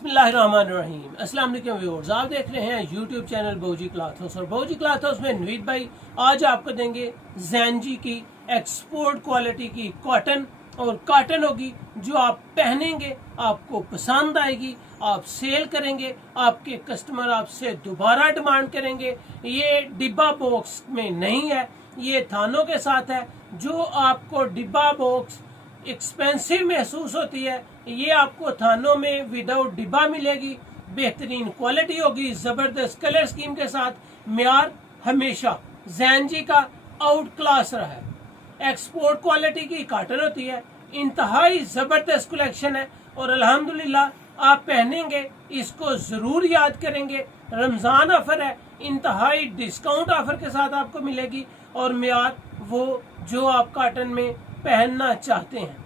बिस्मिल्लाहिर्रहमानिर्रहीम। अस्सलाम वालेकुम व्यूअर्स, आप देख रहे हैं यूट्यूब चैनल बौजी क्लॉथ हाउस और बौजी क्लॉथ हाउस में नवीद भाई आज आपको देंगे ज़ैनजी की एक्सपोर्ट क्वालिटी की कॉटन। और कॉटन होगी जो आप पहनेंगे आपको पसंद आएगी, आप सेल करेंगे, आपके कस्टमर आपसे दोबारा डिमांड करेंगे। ये डिब्बा बॉक्स में नहीं है, ये थानों के साथ है। जो आपको डिब्बा बॉक्स एक्सपेंसिव महसूस होती है, ये आपको थानों में विदाउट डिब्बा मिलेगी। बेहतरीन क्वालिटी होगी, जबरदस्त कलर स्कीम के साथ। म्यार हमेशा ज़ैनजी का आउट क्लास रहा है। एक्सपोर्ट क्वालिटी की कॉटन होती है, इंतहाई जबरदस्त कलेक्शन है और अल्हम्दुलिल्लाह आप पहनेंगे इसको जरूर याद करेंगे। रमजान ऑफर है, इंतहाई डिस्काउंट ऑफर के साथ आपको मिलेगी और म्यार वो जो आप कॉटन में पहनना चाहते हैं।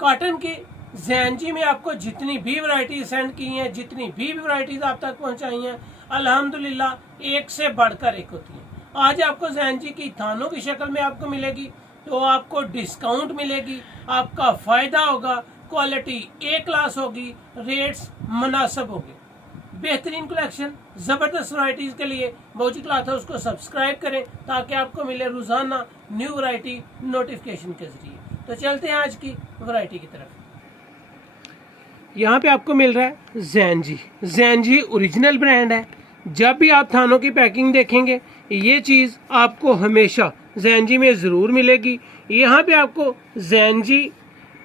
कॉटन की ज़ैनजी में आपको जितनी भी वैरायटी सेंड की हैं, जितनी भी वैरायटीज आप तक पहुंचाई हैं, अल्हम्दुलिल्लाह एक से बढ़कर एक होती है। आज आपको ज़ैनजी की थानों की शक्ल में आपको मिलेगी तो आपको डिस्काउंट मिलेगी, आपका फायदा होगा, क्वालिटी ए क्लास होगी, रेट्स मुनासिब होंगे। बेहतरीन कलेक्शन, जबरदस्त वैरायटीज के लिए बौजी क्लॉथ हाउस को सब्सक्राइब करें ताकि आपको मिले रोजाना न्यू वैरायटी नोटिफिकेशन के जरिए। तो चलते हैं आज की वैरायटी की तरफ। यहाँ पे आपको मिल रहा है ज़ैनजी। ज़ैनजी ओरिजिनल ब्रांड है। जब भी आप थानों की पैकिंग देखेंगे ये चीज़ आपको हमेशा ज़ैनजी में ज़रूर मिलेगी। यहाँ पे आपको ज़ैनजी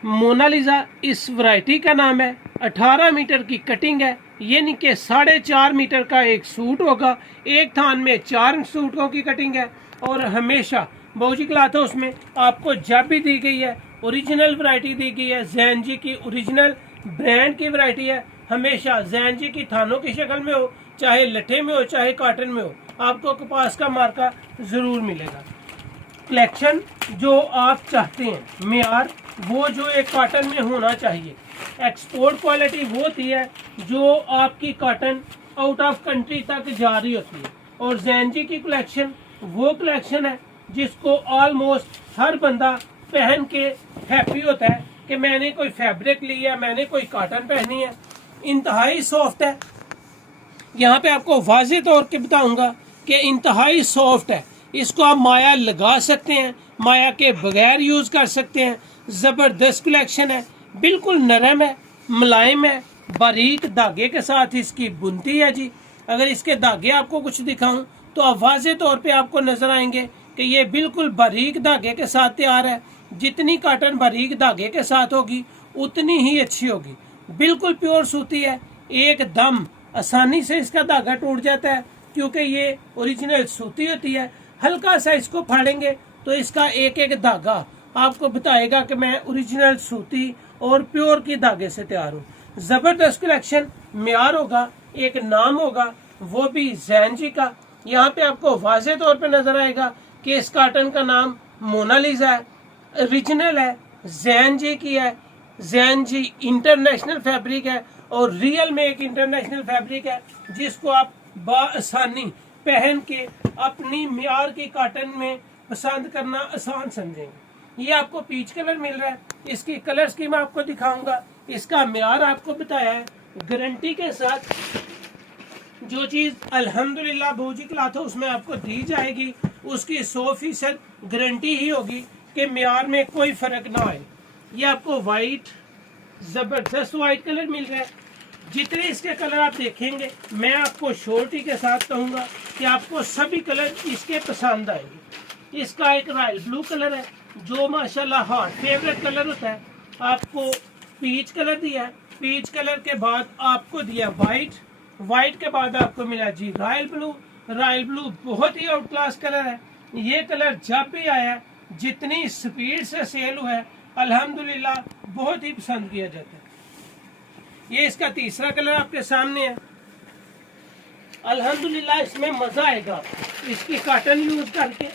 मोनालिजा इस वैरायटी का नाम है। 18 मीटर की कटिंग है, यानी कि 4.5 मीटर का एक सूट होगा। एक थान में 4 सूटों की कटिंग है और हमेशा बौजी क्लॉथ हाउस में आपको जब भी दी गई है ओरिजिनल वैरायटी दी गई है। ज़ैनजी की ओरिजिनल ब्रांड की वैरायटी है। हमेशा ज़ैनजी की थानों की शक्ल में हो, चाहे लट्ठे में हो, चाहे कॉटन में हो, आपको कपास का मार्का जरूर मिलेगा। कलेक्शन जो आप चाहते हैं, म्यार वो जो एक कॉटन में होना चाहिए। एक्सपोर्ट क्वालिटी वो होती है जो आपकी कॉटन आउट ऑफ कंट्री तक जा रही होती है। और ज़ैनजी की कलेक्शन वो कलेक्शन है जिसको ऑलमोस्ट हर बंदा पहन के हैप्पी होता है कि मैंने कोई फैब्रिक लिया, मैंने कोई कॉटन पहनी है। इंतहाई सॉफ्ट है। यहाँ पे आपको वाज़ेह तौर पे बताऊंगा कि इंतहाई सॉफ्ट है। इसको आप माया लगा सकते हैं, माया के बगैर यूज कर सकते हैं। जबरदस्त कलेक्शन है, बिल्कुल नरम है, मुलायम है, बारीक धागे के साथ इसकी बुनती है जी। अगर इसके धागे आपको कुछ दिखाऊं तो आप वाज़ेह तौर पे आपको नजर आएंगे कि ये बिल्कुल बारीक धागे के साथ तैयार है। जितनी कॉटन बारीक धागे के साथ होगी उतनी ही अच्छी होगी। बिल्कुल प्योर सूती है, एकदम आसानी से इसका धागा टूट जाता है क्योंकि ये ओरिजिनल सूती होती है। हल्का सा इसको फाड़ेंगे तो इसका एक एक धागा आपको बताएगा कि मैं ओरिजिनल सूती और प्योर की धागे से तैयार हूँ। जबरदस्त कलेक्शन, म्यार होगा, एक नाम होगा वो भी ज़ैनजी का। यहाँ पे आपको वाज़ेह तौर पे नजर आएगा कि इस कॉटन का नाम मोनालिजा है, ओरिजिनल है, ज़ैनजी की है। ज़ैनजी इंटरनेशनल फैब्रिक है और रियल में एक इंटरनेशनल फैब्रिक है जिसको आप बआसानी पहन के अपनी म्यार की कॉटन में पसंद करना आसान समझेंगे। ये आपको पीच कलर मिल रहा है, इसकी कलर स्कीम आपको दिखाऊंगा, इसका म्यार आपको बताया है गारंटी के साथ। जो चीज अल्हम्दुलिल्लाह बौजी क्लॉथ हाउस में आपको दी जाएगी उसकी 100% गारंटी ही होगी कि म्यार में कोई फर्क ना आए। ये आपको वाइट, जबरदस्त वाइट कलर मिल रहा है। जितने इसके कलर आप देखेंगे मैं आपको श्योरिटी के साथ कहूंगा कि आपको सभी कलर इसके पसंद आएंगे। इसका एक रॉयल ब्लू कलर है जो माशाल्लाह हॉट फेवरेट कलर होता है। आपको पीच कलर दिया है, पीच कलर के बाद आपको दिया वाइट, वाइट के बाद आपको मिला जी रॉयल ब्लू। रॉयल ब्लू बहुत ही आउट क्लास कलर है। ये कलर जब भी आया, जितनी स्पीड से सेल हुआ है, अल्हम्दुलिल्लाह बहुत ही पसंद किया जाता है। ये इसका तीसरा कलर आपके सामने है। अल्हम्दुलिल्लाह इसमें मजा आएगा इसकी कॉटन यूज करके।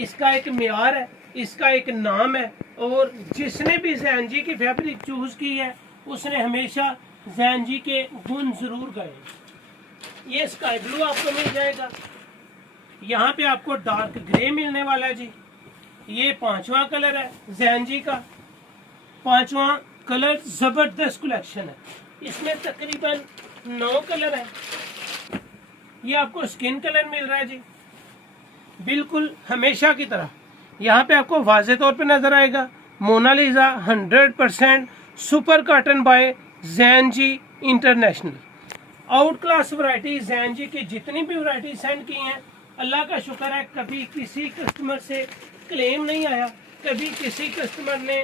इसका एक म्यार है, इसका एक नाम है और जिसने भी ज़ैनजी की फैब्रिक चूज की है उसने हमेशा ज़ैनजी के गुण जरूर गए। ये स्काई ब्लू आपको मिल जाएगा। यहाँ पे आपको डार्क ग्रे मिलने वाला है जी। ये 5वां कलर है ज़ैनजी का। 5वां कलर जबरदस्त कलेक्शन है। इसमें तकरीबन 9 कलर है। ये आपको स्किन कलर मिल रहा है जी, बिल्कुल हमेशा की तरह। यहाँ पे आपको वाज़े तौर पे नजर आएगा Monalisa 100% super cotton by Jainji international. Outclass variety Jainji की जितनी भी वैरायटी सेंड की हैं, अल्लाह का शुक्र है कभी किसी कस्टमर से क्लेम नहीं आया, कभी किसी कस्टमर ने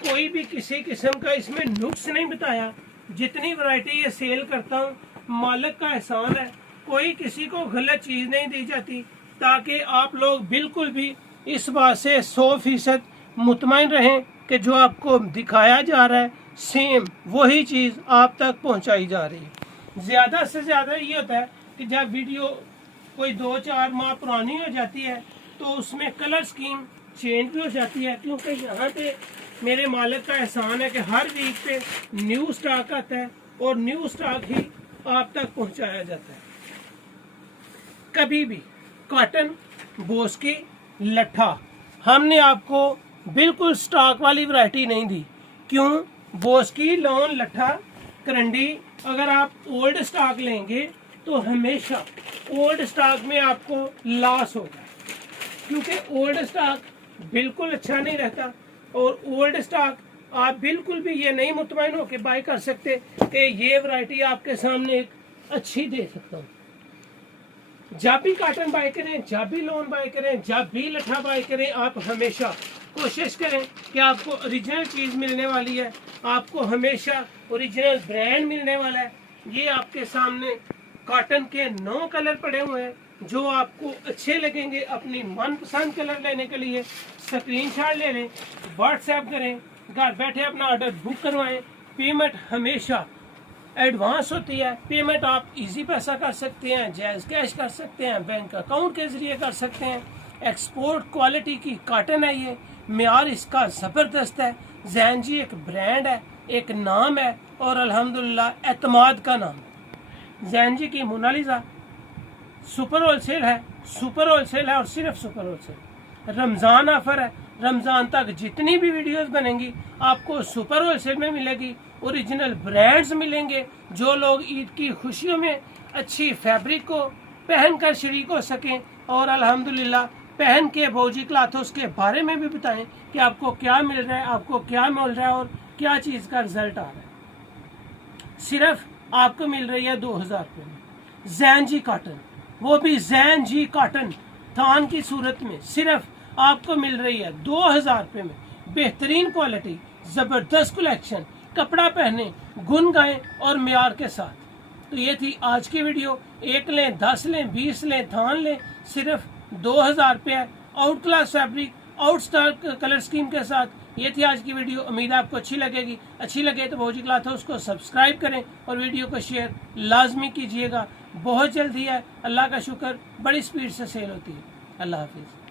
कोई भी किसी किस्म का इसमें नुक्स नहीं बताया। जितनी वैरायटी ये सेल करता हूँ मालिक का एहसान है, कोई किसी को गलत चीज़ नहीं दी जाती, ताकि आप लोग बिल्कुल भी इस बात से 100% मुतमईन रहें कि जो आपको दिखाया जा रहा है सेम वही चीज़ आप तक पहुंचाई जा रही है। ज़्यादा से ज़्यादा ये होता है कि जब वीडियो कोई 2-4 माह पुरानी हो जाती है तो उसमें कलर स्कीम चेंज भी हो जाती है, क्योंकि यहाँ पे मेरे मालिक का एहसान है कि हर वीक पे न्यू स्टॉक आता है और न्यू स्टॉक ही आप तक पहुंचाया जाता है। कभी भी कॉटन, बोस्की, लट्ठा हमने आपको बिल्कुल स्टॉक वाली वैरायटी नहीं दी। क्यों? बोस्की, लॉन, लट्ठा, करंडी अगर आप ओल्ड स्टॉक लेंगे तो हमेशा ओल्ड स्टॉक में आपको लॉस होगा, क्योंकि ओल्ड स्टॉक बिल्कुल अच्छा नहीं रहता। और ओल्ड स्टॉक आप बिल्कुल भी ये नहीं मुतमईन होकर बाय कर सकते कि ये वैरायटी आपके सामने एक अच्छी दे सकता हूँ। जब भी कॉटन बाय करें, जब भी लॉन बाय करें, जब भी लट्ठा बाय करें, आप हमेशा कोशिश करें कि आपको ओरिजिनल चीज़ मिलने वाली है, आपको हमेशा ओरिजिनल ब्रांड मिलने वाला है। ये आपके सामने कॉटन के 9 कलर पड़े हुए हैं जो आपको अच्छे लगेंगे। अपनी मनपसंद कलर लेने के लिए स्क्रीनशॉट ले लें, व्हाट्सएप करें, घर बैठे अपना ऑर्डर बुक करवाएं। पेमेंट हमेशा एडवांस होती है। पेमेंट आप इजी पैसा कर सकते हैं, जैज़ कैश कर सकते हैं, बैंक अकाउंट के जरिए कर सकते हैं। एक्सपोर्ट क्वालिटी की कॉटन है, ये मेयार इसका ज़बरदस्त है। जैनजी एक ब्रांड है, एक नाम है और अल्हम्दुलिल्लाह एतमाद का नाम है। जैनजी की मोनालिसा सुपर होलसेल है, सुपर होलसेल है और सिर्फ सुपर होलसेल। रमज़ान ऑफर है, रमज़ान तक जितनी भी वीडियोस बनेंगी आपको सुपर होलसेल में मिलेगी। ओरिजिनल ब्रांड्स मिलेंगे। जो लोग ईद की खुशियों में अच्छी फैब्रिक को पहनकर शरीक हो सकें और अल्हम्दुलिल्लाह पहन के भौजी क्लॉथ्स के बारे में भी बताएं कि आपको क्या मिल रहा है, आपको क्या मिल रहा है और क्या चीज़ का रिजल्ट आ रहा है। सिर्फ आपको मिल रही है 2000 रुपये में जैनजी कॉटन, वो भी जैनजी कॉटन थान की सूरत में सिर्फ आपको मिल रही है 2000 रुपये में। बेहतरीन क्वालिटी, जबरदस्त कलेक्शन, कपड़ा पहने, गुन गाएं और मेयार के साथ। तो ये थी आज की वीडियो। 1 लें, 10 लें, 20 लें, थान लें, सिर्फ 2000 रुपये out class fabric, out stock colour scheme के साथ। ये थी आज की वीडियो। उम्मीद है आपको अच्छी लगेगी। अच्छी लगे तो भौजी क्लॉथ्स को सब्सक्राइब करें और वीडियो को शेयर लाजमी कीजिएगा। बहुत जल्दी है, अल्लाह का शुक्र, बड़ी स्पीड से सेल होती है। अल्लाह हाफिज़।